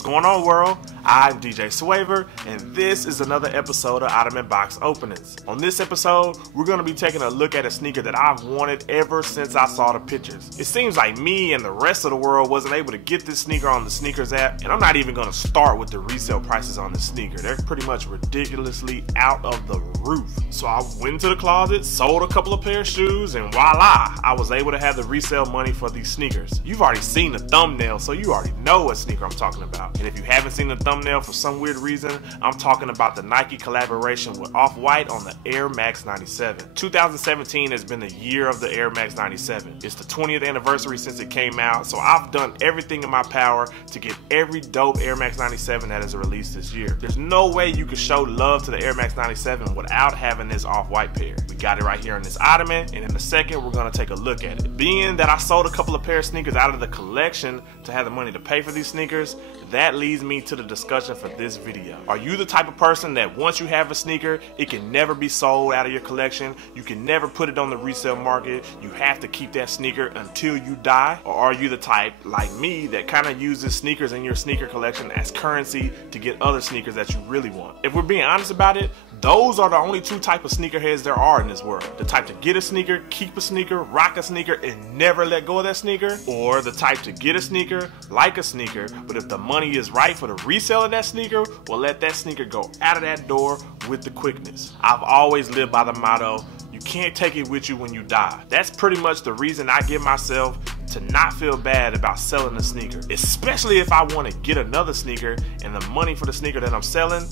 What's going on, world? I'm DJ Swavor, and this is another episode of Ottoman Box Openings. On this episode, we're going to be taking a look at a sneaker that I've wanted ever since I saw the pictures. It seems like me and the rest of the world wasn't able to get this sneaker on the sneakers app, and I'm not even going to start with the resale prices on the sneaker. They're pretty much ridiculously out of the roof. So I went into the closet, sold a couple of pair of shoes, and voila, I was able to have the resale money for these sneakers. You've already seen the thumbnail, so you already know what sneaker I'm talking about. And if you haven't seen the thumbnail for some weird reason, I'm talking about the Nike collaboration with Off-White on the Air Max 97. 2017 has been the year of the Air Max 97. It's the 20th anniversary since it came out, so I've done everything in my power to get every dope Air Max 97 that is released this year. There's no way you could show love to the Air Max 97 without having this Off-White pair. We got it right here in this Ottoman, and in a second we're going to take a look at it. Being that I sold a couple of pair of sneakers out of the collection to have the money to pay for these sneakers, that leads me to the discussion for this video. Are you the type of person that once you have a sneaker, it can never be sold out of your collection? You can never put it on the resale market. You have to keep that sneaker until you die? Or are you the type, like me, that kind of uses sneakers in your sneaker collection as currency to get other sneakers that you really want? If we're being honest about it, those are the only two type of sneakerheads there are in this world. The type to get a sneaker, keep a sneaker, rock a sneaker, and never let go of that sneaker. Or the type to get a sneaker, like a sneaker, but if the money is right for the resale of that sneaker, well, let that sneaker go out of that door with the quickness. I've always lived by the motto, you can't take it with you when you die. That's pretty much the reason I give myself to not feel bad about selling a sneaker, especially if I want to get another sneaker and the money for the sneaker that I'm selling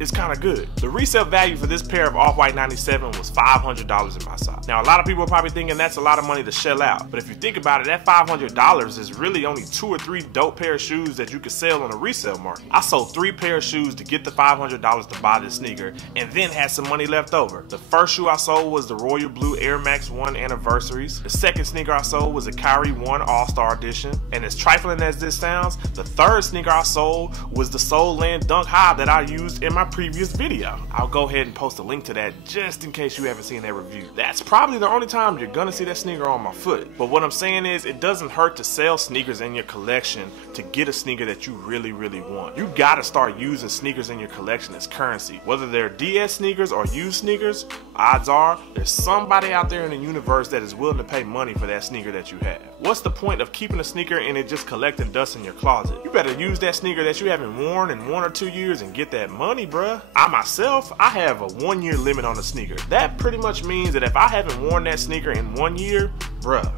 is kind of good. The resale value for this pair of Off-White 97 was $500 in my size. Now, a lot of people are probably thinking that's a lot of money to shell out, but if you think about it, that $500 is really only 2 or 3 dope pair of shoes that you could sell on the resale market. I sold 3 pair of shoes to get the $500 to buy this sneaker, and then had some money left over. The first shoe I sold was the Royal Blue Air Max 1 Anniversaries. The second sneaker I sold was a Kyrie 1 All-Star Edition, and as trifling as this sounds, the third sneaker I sold was the Soul Land Dunk High that I used in my previous video. I'll go ahead and post a link to that just in case you haven't seen that review. That's probably the only time you're gonna see that sneaker on my foot. But what I'm saying is, it doesn't hurt to sell sneakers in your collection to get a sneaker that you really want. You gotta start using sneakers in your collection as currency. Whether they're DS sneakers or used sneakers, odds are there's somebody out there in the universe that is willing to pay money for that sneaker that you have. What's the point of keeping a sneaker and it just collecting dust in your closet? You better use that sneaker that you haven't worn in 1 or 2 years and get that money, bruh. I myself, I have a 1-year limit on the sneaker. That pretty much means that if I haven't worn that sneaker in 1 year, bruh,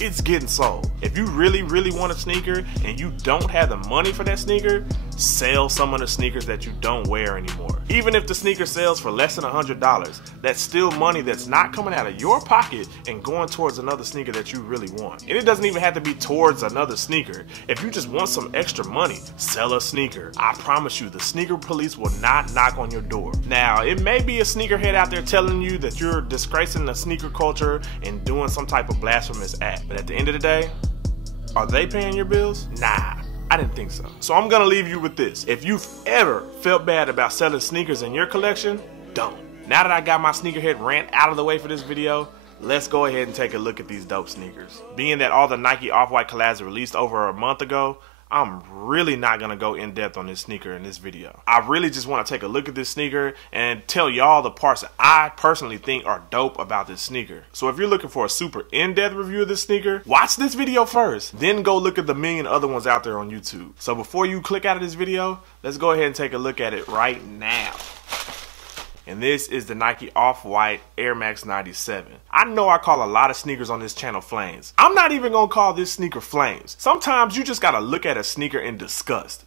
it's getting sold. If you really want a sneaker and you don't have the money for that sneaker, sell some of the sneakers that you don't wear anymore. Even if the sneaker sells for less than $100, that's still money that's not coming out of your pocket and going towards another sneaker that you really want. And it doesn't even have to be towards another sneaker. If you just want some extra money, sell a sneaker. I promise you, the sneaker police will not knock on your door. Now, it may be a sneakerhead out there telling you that you're disgracing the sneaker culture and doing some type of blasphemous act. But at the end of the day, are they paying your bills? Nah, I didn't think so. So I'm gonna leave you with this. If you've ever felt bad about selling sneakers in your collection, don't. Now that I got my sneakerhead rant out of the way for this video, let's go ahead and take a look at these dope sneakers. Being that all the Nike Off-White collabs released over a month ago, I'm really not gonna go in depth on this sneaker in this video. I really just wanna take a look at this sneaker and tell y'all the parts that I personally think are dope about this sneaker. So if you're looking for a super in-depth review of this sneaker, watch this video first, then go look at the million other ones out there on YouTube. So before you click out of this video, let's go ahead and take a look at it right now. And this is the Nike Off-White Air Max 97. I know I call a lot of sneakers on this channel flames. I'm not even gonna call this sneaker flames. Sometimes you just gotta look at a sneaker in disgust.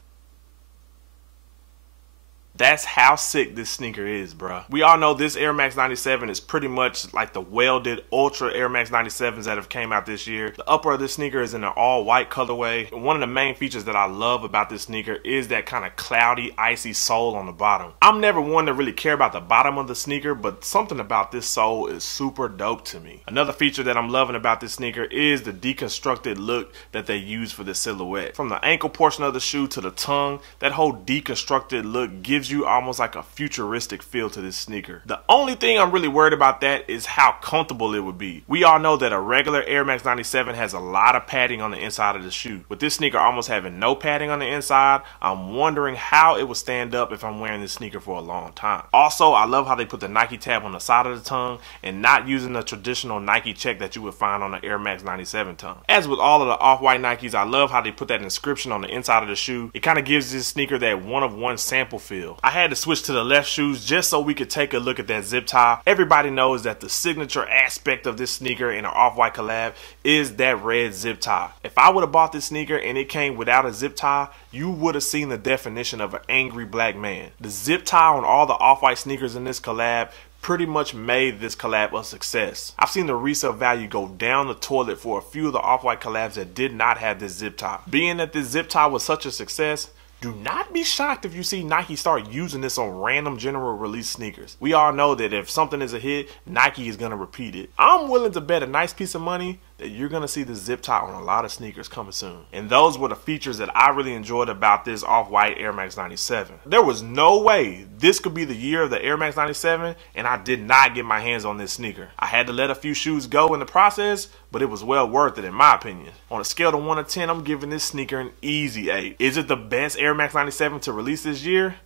That's how sick this sneaker is, bruh. We all know this Air Max 97 is pretty much like the welded Ultra Air Max 97s that have came out this year. The upper of this sneaker is in an all-white colorway. And one of the main features that I love about this sneaker is that kind of cloudy, icy sole on the bottom. I'm never one to really care about the bottom of the sneaker, but something about this sole is super dope to me. Another feature that I'm loving about this sneaker is the deconstructed look that they use for the silhouette. From the ankle portion of the shoe to the tongue, that whole deconstructed look gives you almost like a futuristic feel to this sneaker. The only thing I'm really worried about that is how comfortable it would be. We all know that a regular Air Max 97 has a lot of padding on the inside of the shoe. With this sneaker almost having no padding on the inside, I'm wondering how it would stand up if I'm wearing this sneaker for a long time. Also, I love how they put the Nike tab on the side of the tongue and not using the traditional Nike check that you would find on the Air Max 97 tongue. As with all of the off-white Nikes, I love how they put that inscription on the inside of the shoe. It kind of gives this sneaker that one-of-one sample feel. I had to switch to the left shoes just so we could take a look at that zip tie. Everybody knows that the signature aspect of this sneaker in an off-white collab is that red zip tie. If I would have bought this sneaker and it came without a zip tie, you would have seen the definition of an angry black man. The zip tie on all the off-white sneakers in this collab pretty much made this collab a success. I've seen the resale value go down the toilet for a few of the off-white collabs that did not have this zip tie. Being that this zip tie was such a success, do not be shocked if you see Nike start using this on random general release sneakers. We all know that if something is a hit, Nike is gonna repeat it. I'm willing to bet a nice piece of money that you're gonna see the zip tie on a lot of sneakers coming soon. And those were the features that I really enjoyed about this off-white Air Max 97. There was no way this could be the year of the Air Max 97 and I did not get my hands on this sneaker. I had to let a few shoes go in the process, but it was well worth it in my opinion. On a scale of 1 to 10, I'm giving this sneaker an easy 8. Is it the best Air Max 97 to release this year?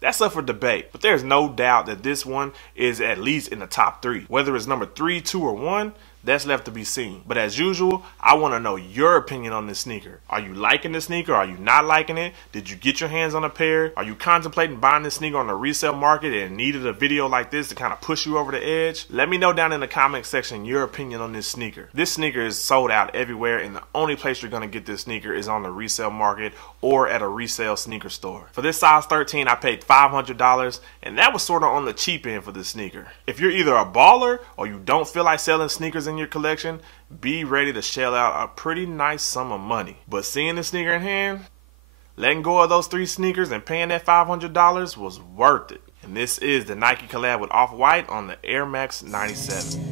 That's up for debate, but there's no doubt that this one is at least in the top 3. Whether it's number 3, 2, or 1, that's left to be seen. But as usual, I want to know your opinion on this sneaker. Are you liking this sneaker? Are you not liking it? Did you get your hands on a pair? Are you contemplating buying this sneaker on the resale market and needed a video like this to kind of push you over the edge? Let me know down in the comment section your opinion on this sneaker. This sneaker is sold out everywhere, and the only place you're going to get this sneaker is on the resale market or at a resale sneaker store. For this size 13, I paid $500, and that was sort of on the cheap end for this sneaker. If you're either a baller or you don't feel like selling sneakers in your collection, be ready to shell out a pretty nice sum of money. But seeing this sneaker in hand, letting go of those 3 sneakers and paying that $500 was worth it. And this is the Nike collab with Off-White on the Air Max 97.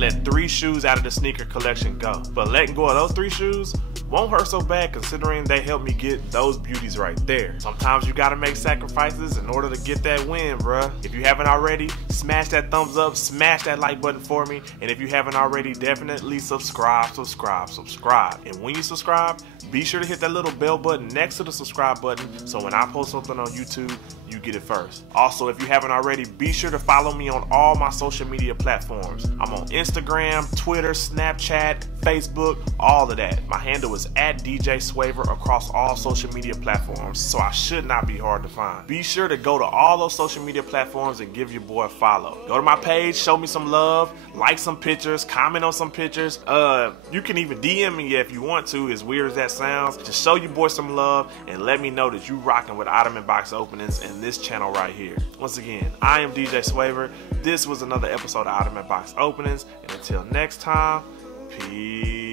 Let 3 shoes out of the sneaker collection go. But letting go of those 3 shoes won't hurt so bad considering they helped me get those beauties right there. Sometimes you gotta make sacrifices in order to get that win, bruh. If you haven't already, smash that thumbs up, smash that like button for me. And if you haven't already, definitely subscribe. And when you subscribe, be sure to hit that little bell button next to the subscribe button so when I post something on YouTube, you get it first. Also, if you haven't already, be sure to follow me on all my social media platforms. I'm on Instagram, Twitter, Snapchat, Facebook, all of that. My handle is @DJ Swavor across all social media platforms, so I should not be hard to find. Be sure to go to all those social media platforms and give your boy a follow. Go to my page, show me some love, like some pictures, comment on some pictures. You can even DM me if you want to, as weird as that sounds. Just show your boy some love and let me know that you rocking with Ottoman box openings and this channel right here. Once again, I am DJ Swavor. This was another episode of Ottoman box openings, and until next time, peace.